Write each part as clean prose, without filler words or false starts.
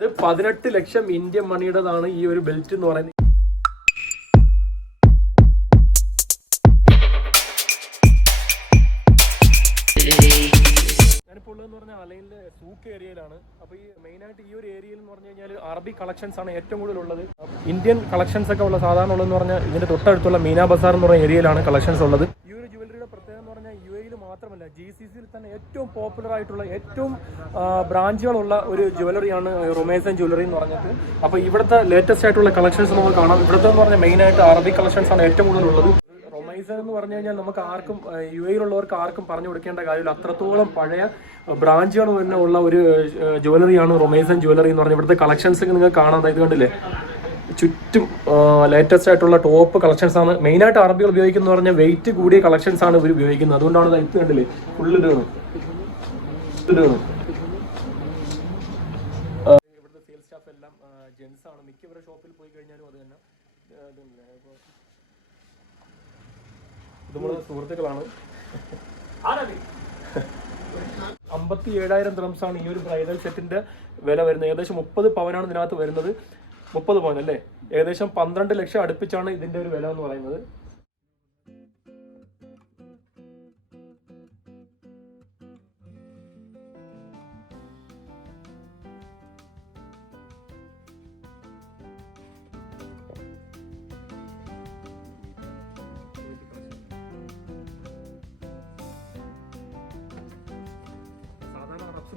ഇത് 18 ലക്ഷം ഇന്ത്യൻ മണിയുടേതാണ് ഈ ഒരു ബെൽറ്റ് എന്ന് പറയുന്നത്. ഞാനിപ്പോൾ ഉള്ളതെന്ന് പറഞ്ഞാൽ അലൈനിലെ സൂക്ക് ഏരിയയിലാണ്. അപ്പോൾ ഈ മെയിനായിട്ട് ഈ ഒരു ഏരിയയിൽ എന്ന് പറഞ്ഞു കഴിഞ്ഞാൽ അറബി കളക്ഷൻസ് ആണ് ഏറ്റവും കൂടുതൽ ഉള്ളത്. ഇന്ത്യൻ കളക്ഷൻസ് ഒക്കെ ഉള്ള സാധാരണ ഉള്ളതെന്ന് പറഞ്ഞാൽ ഇതിന്റെ തൊട്ടടുത്തുള്ള മീന ബസാർ എന്ന് പറയുന്ന ഏരിയയിലാണ് കളക്ഷൻസ് ഉള്ളത്. ഈ ഒരു ജുവലറിയുടെ പ്രത്യേകത എന്ന് പറഞ്ഞാൽ UAE മാത്രമല്ല GCCയിൽ തന്നെ ഏറ്റവും പോപ്പുലർ ആയിട്ടുള്ള ഏറ്റവും ബ്രാഞ്ചുകളുള്ള ഒരു ജുവലറിയാണ് റൊമേസൻ ജ്വല്ലറി എന്ന് പറഞ്ഞിട്ട്. അപ്പോൾ ഇവിടുത്തെ ലേറ്റസ്റ്റ് ആയിട്ടുള്ള കളക്ഷൻസ് നമുക്ക് കാണാം. ഇവിടുത്തെ എന്ന് പറഞ്ഞാൽ മെയിനായിട്ട് അറബി കളക്ഷൻസ് ആണ് ഏറ്റവും കൂടുതൽ ഉള്ളത്. റൊമൈസൻ എന്ന് പറഞ്ഞു കഴിഞ്ഞാൽ നമുക്ക് ആർക്കും UAE ആർക്കും പറഞ്ഞു കൊടുക്കേണ്ട കാര്യമില്ല. അത്രത്തോളം പഴയ ബ്രാഞ്ചുകൾ തന്നെ ഉള്ള ഒരു ജ്വല്ലറിയാണ് റൊമൈസൻ ജ്വല്ലറി എന്ന് പറഞ്ഞാൽ. ഇവിടുത്തെ കളക്ഷൻസ് നിങ്ങൾക്ക് കാണാൻ ഇത് കണ്ടില്ലേ, ചുറ്റും ലേറ്റസ്റ്റ് ആയിട്ടുള്ള ടോപ്പ് കളക്ഷൻസ് ആണ്. മെയിനായിട്ട് അറബികൾ ഉപയോഗിക്കുന്നത് പറഞ്ഞാൽ വെയിറ്റ് കൂടിയ കളക്ഷൻസ് ആണ് ഇവർ ഉപയോഗിക്കുന്നത്. അതുകൊണ്ടാണ് ഇത് കണ്ടില്ലേ ഫുള്ള് ഇതാണ്. ഇവിടുത്തെ സെയിൽസ് സ്റ്റാഫ് എല്ലാം ജെൻസ് ആണ്. മിക്കവരുടെ ഷോപ്പിൽ പോയി കഴിഞ്ഞാലും അത് തന്നെ. ഇത് നമ്മുടെ സുഹൃത്തുക്കളാണ്. 57,000 ദിർഹംസ് ആണ് ഈ ഒരു ബ്രൈഡൽ സെറ്റിന്റെ വില വരുന്നത്. ഏകദേശം 30 പവനാണ് ഇതിനകത്ത് വരുന്നത്. 30 പവൻ അല്ലേ, ഏകദേശം 12 ലക്ഷം അടുപ്പിച്ചാണ് ഇതിന്റെ ഒരു വില എന്ന് പറയുന്നത്.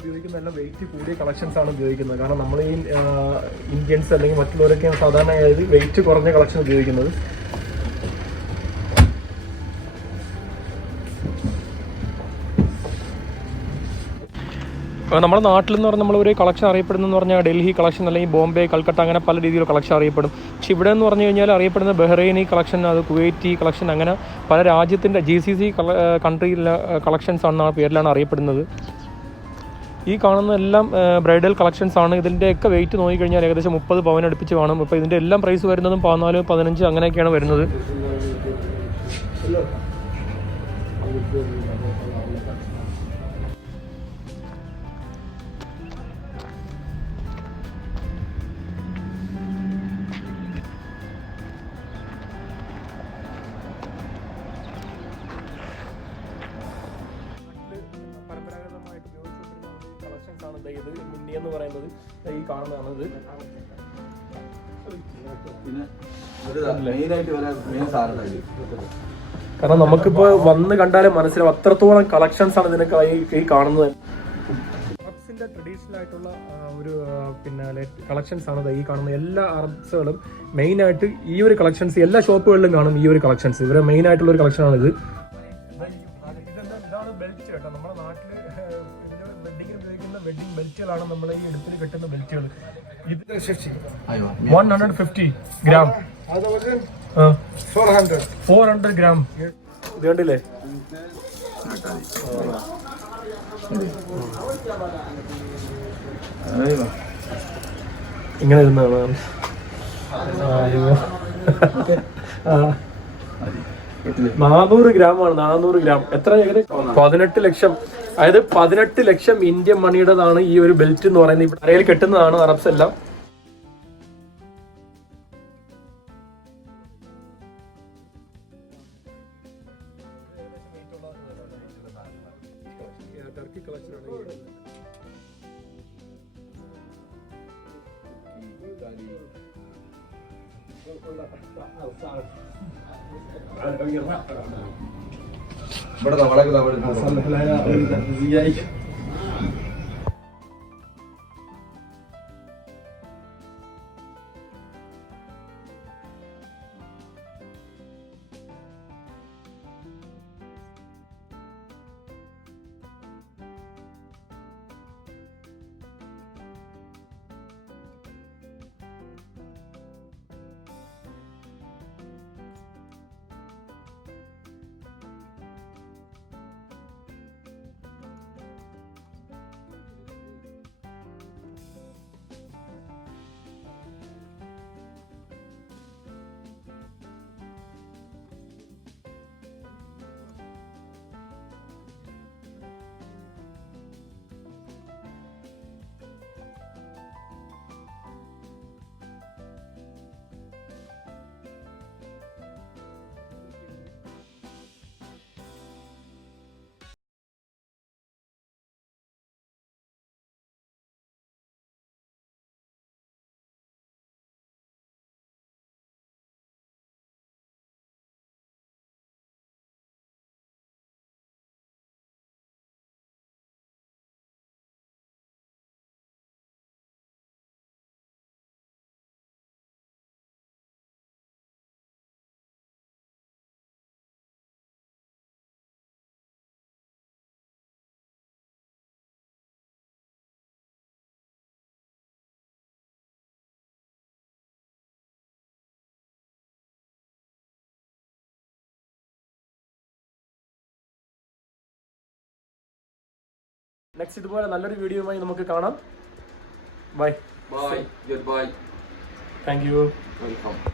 ഉപയോഗിക്കുന്ന എല്ലാം വെയിറ്റ് കൂടിയ കളക്ഷൻസ് ആണ് ഉപയോഗിക്കുന്നത്. കാരണം നമ്മൾ ഈ ഇന്ത്യൻസ് അല്ലെങ്കിൽ മറ്റുള്ളവരൊക്കെയാണ് സാധാരണ വെയിറ്റ് കുറഞ്ഞ കളക്ഷൻ ഉപയോഗിക്കുന്നത്. നമ്മുടെ നാട്ടിൽ എന്ന് പറഞ്ഞാൽ നമ്മളൊരു കളക്ഷൻ അറിയപ്പെടുന്നതെന്ന് പറഞ്ഞാൽ ഡൽഹി കളക്ഷൻ അല്ലെങ്കിൽ ബോംബെ, കൽക്കട്ട, അങ്ങനെ പല രീതിയിലുള്ള കളക്ഷൻ അറിയപ്പെടും. പക്ഷെ ഇവിടെ എന്ന് പറഞ്ഞു കഴിഞ്ഞാൽ അറിയപ്പെടുന്ന ബഹ്റൈനി കളക്ഷൻ, അത് കുവൈറ്റി കളക്ഷൻ, അങ്ങനെ പല രാജ്യത്തിൻ്റെ GCC കൺട്രിയിലെ കളക്ഷൻസ് ആണ് പേരിലാണ് അറിയപ്പെടുന്നത്. ഈ കാണുന്ന എല്ലാം ബ്രൈഡൽ കളക്ഷൻസ് ആണ്. ഇതിൻ്റെയൊക്കെ വെയിറ്റ് നോക്കിക്കഴിഞ്ഞാൽ ഏകദേശം 30 പവൻ അടുപ്പിച്ച് കാണും. അപ്പോൾ ഇതിൻ്റെ എല്ലാം പ്രൈസ് വരുന്നതും 14, 15 അങ്ങനെയൊക്കെയാണ് വരുന്നത്. ഇത് മുന്നി എന്ന് പറയുന്നത് ഈ കാണുന്നതാണ്. കാരണം നമുക്കിപ്പോ വന്ന് കണ്ടാലേ മനസ്സിലാവും അത്രത്തോളം കളക്ഷൻസ് ആണ് ഇതിനൊക്കെ ഈ കാണുന്നത്. അറബ്സിന്റെ ട്രഡീഷണൽ ആയിട്ടുള്ള ഒരു കളക്ഷൻസ് ആണ് ഈ കാണുന്ന എല്ലാ അറബ്സുകളും. മെയിൻ ആയിട്ട് ഈ ഒരു കളക്ഷൻസ് എല്ലാ ഷോപ്പുകളിലും കാണും. ഈ ഒരു കളക്ഷൻസ് ഇവരെ മെയിൻ ആയിട്ടുള്ള ഒരു കളക്ഷൻ ആണ് ഇത്. ഇതാണ് ബെൽറ്റ് കേട്ടോ. നമ്മുടെ നാട്ടില് വെഡിങ്ങിന് ഉപയോഗിക്കുന്ന വെഡിങ് ബെൽറ്റുകളാണ് നമ്മളെ ഈ എടുപ്പിൽ കിട്ടുന്ന ബെൽറ്റുകൾ. ഇത് 150 ഗ്രാം, 400 ഗ്രാം. ഇത് കണ്ടില്ലേ, ഇങ്ങനെ ഇരുന്നാണ്. 400 ഗ്രാമാണ്. 400 ഗ്രാം എത്ര? 18 ലക്ഷം. അതായത് 18 ലക്ഷം ഇന്ത്യൻ മണിയുടേതാണ് ഈ ഒരു ബെൽറ്റ് എന്ന് പറയുന്നത്. ഇവിടെ അരയിൽ കെട്ടുന്നതാണ് അറബ്സ് എല്ലാം. ടർക്കി കളക്ഷൻ ആണ്. നെക്സ്റ്റ് ഇതുപോലെ നല്ലൊരു വീഡിയോയുമായി നമുക്ക് കാണാം. Bye. Bye. Goodbye. Thank you. Welcome.